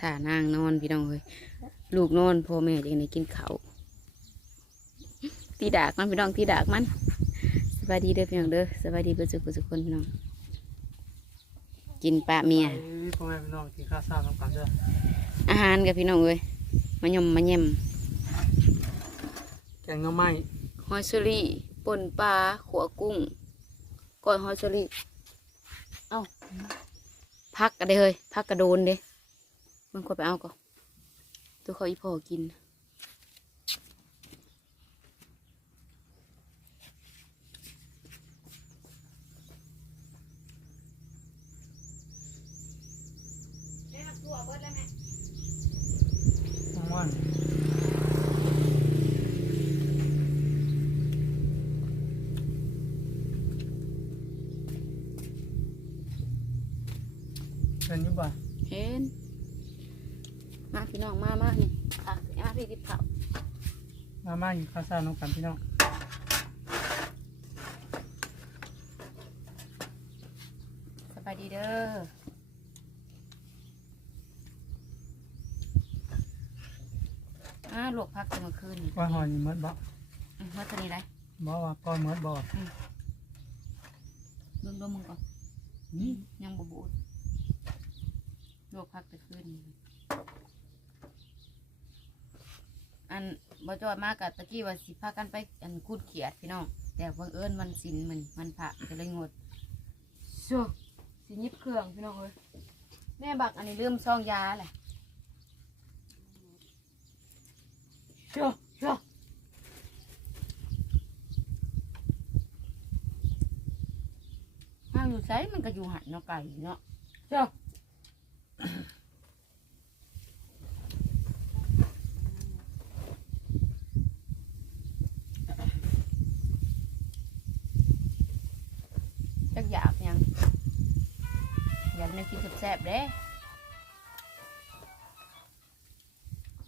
ถ่านางนอนพี่น้องเลยลูกนอนพ่อแม่ยังได้กินเขาวตีดากมันพี่น้องตีดากมันสบายดีเด้อพี่น้องเด้อสบายดีเพื่อนสุขสุขคนพี่น้อง กินปลาเมียไอ้พ่อแม่พี่น้องกินข้าวเช้าน้ำกันเด้ออาหารกับพี่น้องเลยมายมมาเยี่ยมแกงหน่อไม้ฮอยเชอรี่ป่นปลาขัวกุ้งก้อยฮอยเชอรี่เอ้าพักกันเด้เฮ้ยพักกระโดนเด้ มันควรไปเอาก่อนตัวเขาอีพอกินน้อง มามานี่ผักมาพี่ติดเผามาม่ากินข้าวเช้าน้ำกันพี่น้องสบายดีเด้ออ่าลวกพักจะมาคืนนี่ว่าหอยนี่หมดบ่อืมมาตัวนี้ไรบ่ว่าก้อยหมดบ่เบิ่งดมมึงก่อนนี่ยังบบูดลวกพักจะคืนนี่ อันบจอยมากกับตะกี้ว่าสิพากันไปอันคูดเขียดพี่น้อง แต่บังเอิญมันสินมันมันผ่าจะเลยงดโซ่สิหยิบเครื่องพี่น้องเอ้ยแม่บักอันนี้เริ่มซองยาแหละโซ่โซ่ห้ามอยู่ไสมันก็อยู่หันเนาะไก่เนาะโอยากหยังอยากในกินแซ่บๆเด้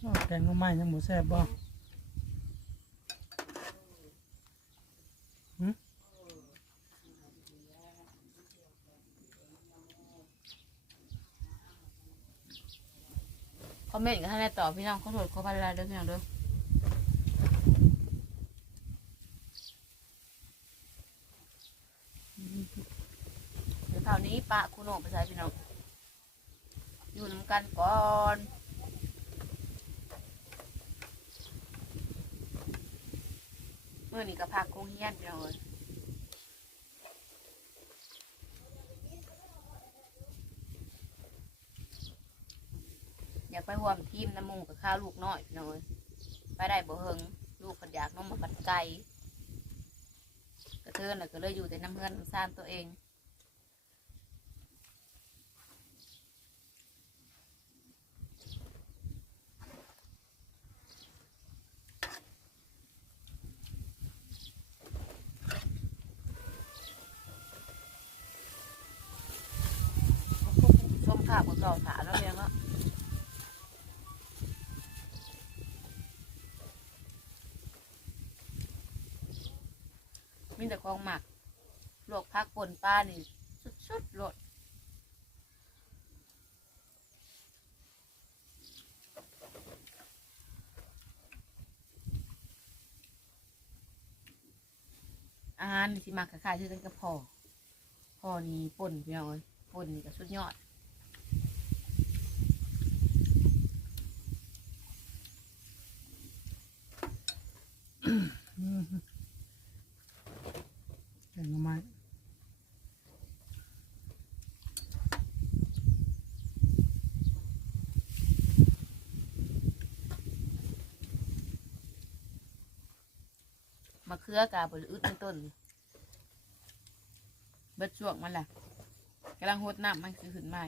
อ้าวแกงหน่อไม้ยังหมูแซ่บบ่คอมเมนต์กันให้ในต่อพี่น้องขอโทษขอพันลาเด้อพี่น้องเด้อเดี๋ยวคราวนี้ ปะคุณโอไปใส่พี่น้องอยู่น้ำกันก่อนเมื่อนี้ก็พักคงเฮียนพี่น้องเอ้ยอยากไปร่วมทีมน้ำมูกกับข้าวลูกน้อยพี่น้องเอ้ยไปได้บ่เฮิงลูกคนอยากน้องมาปัดไก่กระเทือนน่ะก็เลยอยู่แต่น้ำเฮือนน้ำซ่านตัวเองาวกับเก่าถาแล้วเรียงแล้วมีแต่ของหมักลวกพักปนปลานี่สุดๆโลดอาหารนี่ที่มักคายๆชื่อกันกับพ่อพอนี่ป่นพี่น้องเอ้ยป่นนี่ก็สุดยอด อืมแกงหน่อ ไม้มะเขือกาบริอึดในต้น เบิดช่วงมันแหละกำลังหดน้ำมันคือขึ้นใหม่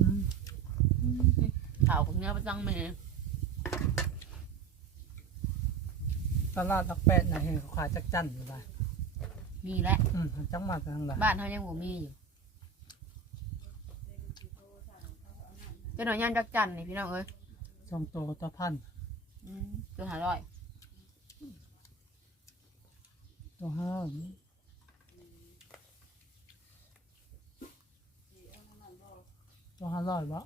อืม ข่าวของ เนื้อประจังเมย์ตลาดลักแปดนะเห็นเขาขายจักจั่นอยู่บ่ามีแหละอืมจังมาทางใดบ้านเขายังบ่มีอยู่เจ้าหน่อยย่านจักจันนี่พี่น้องเอ้ยสองตัวตัวพันอืมตัวหาร้อยตัวห้าตัวห้าร้อยวะ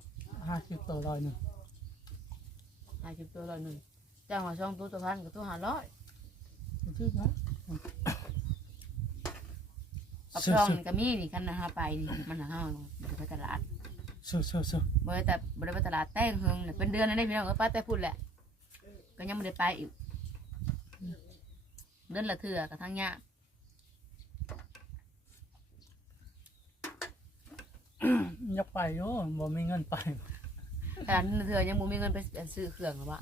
ห้าสิบตัวร้อยหนึ่ง หาสิบตัวร้อยหนึ่งจ้างมาช่องตัวตัวพันกับตัวหาร้อยชื่อนะกับช่องนี่ก็มีนี่คันนะฮะไปนี่มันนะฮะไปตลาดเสือเสือเสือบ่ได้แต่บ่ได้ไปตลาดแต้งเฮิงเนี่ยเป็นเดือนแล้วได้พี่น้องเออป้าแต่พูดแหละก็ยังไม่ได้ไปอีกเดือนละเถื่อกับทั้งยากอยากไปโย่บ่มีเงินไป แต่เดือนละเถื่อยังบ่มีเงินไปซื้อเครื่องหรอวะ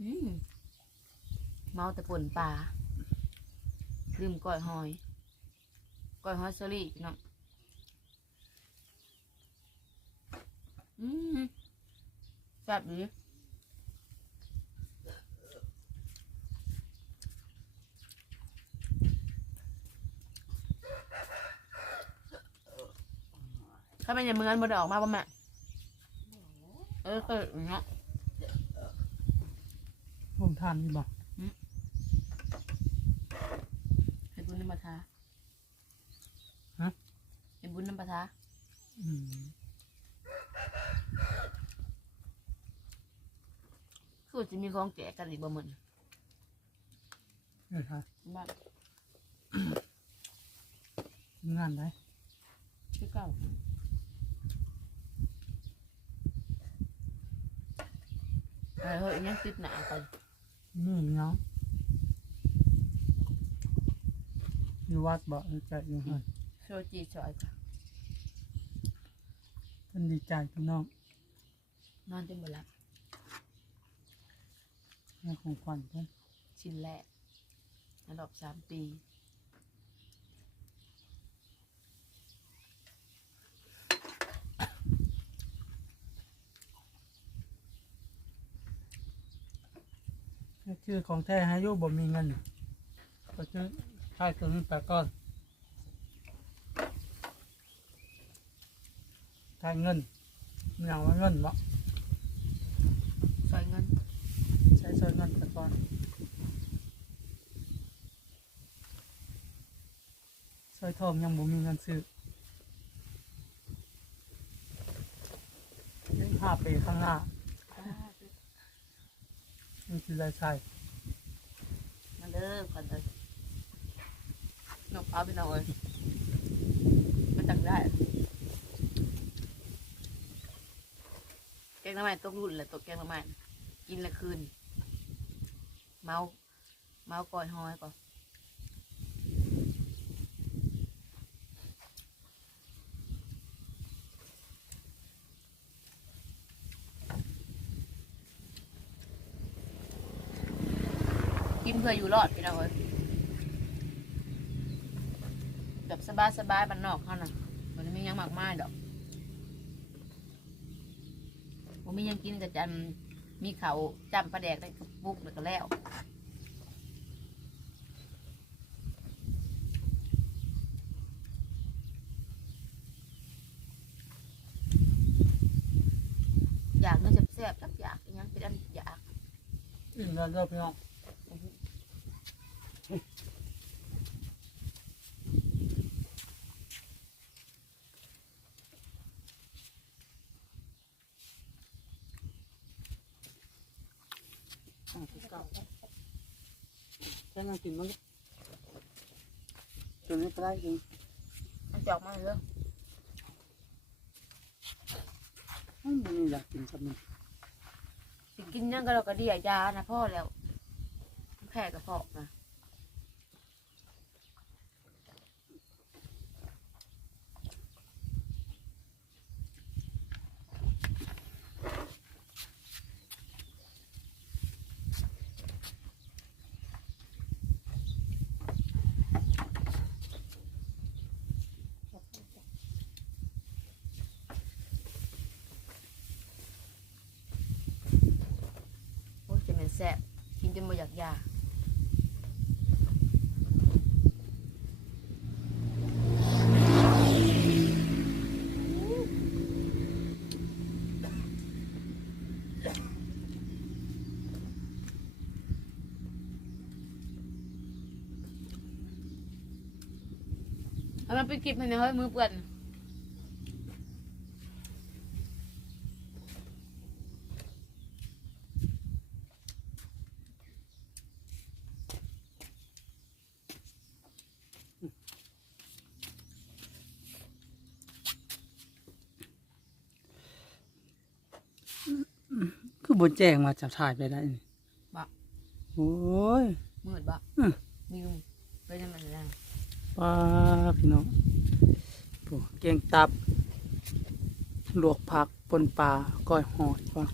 อืมเมาแต่ป่นปลาลืมก้อยหอยก้อยหอยเซอรี่พี่น้องอืมแซ่บดีาเป็นอย่างเมือนมันออกมาป่ะแม่เออก็อย่างเงี้ยผมทานนี่บ่ให้บุญน้ำปลาทาฮะให้บุญน้ำปลาทาอืมคือจะมีของแจกกันอีกบ่เหมือนเดี๋ยวค่ะบ้านงานได้ที่เก่า เออเฮ้ยยังติดหนาไปนี่เนาะอยู่วัดบ่หรือจะอยู่หันโชจีชอยค่ะเพิ่นดีใจพี่น้องนอนจนหมดแล้วให้ของขวัญเพิ่นชิ้นแรกในรอบสามปี ชื่อของแท้ให้อยู่บ่มีเงินก็ชื่อใช่ตัวนี้ไปก่อนใช้เงินไม่เอาว่าเงินบ่ซอยเงินใช้ใช้เงินไปก่อนใช้ทองยังบ่มีเงินซื้อยังห้าปีข้างหน้า นี่คือได้ใช่มาเด้อก่อนเลยนกปลาไปหน่อยมันจังได้แกงทำไมต้องรุ่นแหละตกแกงทำไมกินละคืน เมา เมาก่อนหอยก่อน กินเพื่ออยู่รอดพี่น้องเอ้ยแบบสบายสบายๆบ้านนอกเขาน่ะมันไม่มีหยังมากมายดอกผมมีหยังกินกับจันมีเขาวจำปลาแดกได้กระปุกแล้วก็แล้วอยากเนื้อแซ่บๆจักอยากอิหยังเป็นอันอยาก อิ่มแล้วเด้อพี่น้อง แค่นั่งกินมั้งจนนี้ก็ได้จริงมันจอกมาเลยไม่มีอยากกินสักนิดกินนั่นก็เราก็ดียานะพ่อแล้ว แพ้กระเพาะนะโอ้ยจะเป็นแซ่บกินจนบ่อยากยา เอา มันไปกิบให้หนะเฮ้ยมือเปื้อนคือบนแจ้งมาจับถ่ายไปได้นี่บอกโอ้ยมืดบ่อืมมีลุงไปยังไงล่ะ ป้าพี่น้องเกียงตับ ลวกผักปนปลาก้อยหอยว่า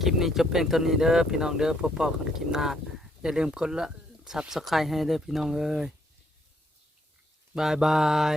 คลิปนี้จะเป็นตัวนี้เด้อพี่น้องเด้อพอๆกันคลิปหน้าอย่าลืมกดละซับสไครต์ให้เด้อพี่น้องเอ้ยบายบาย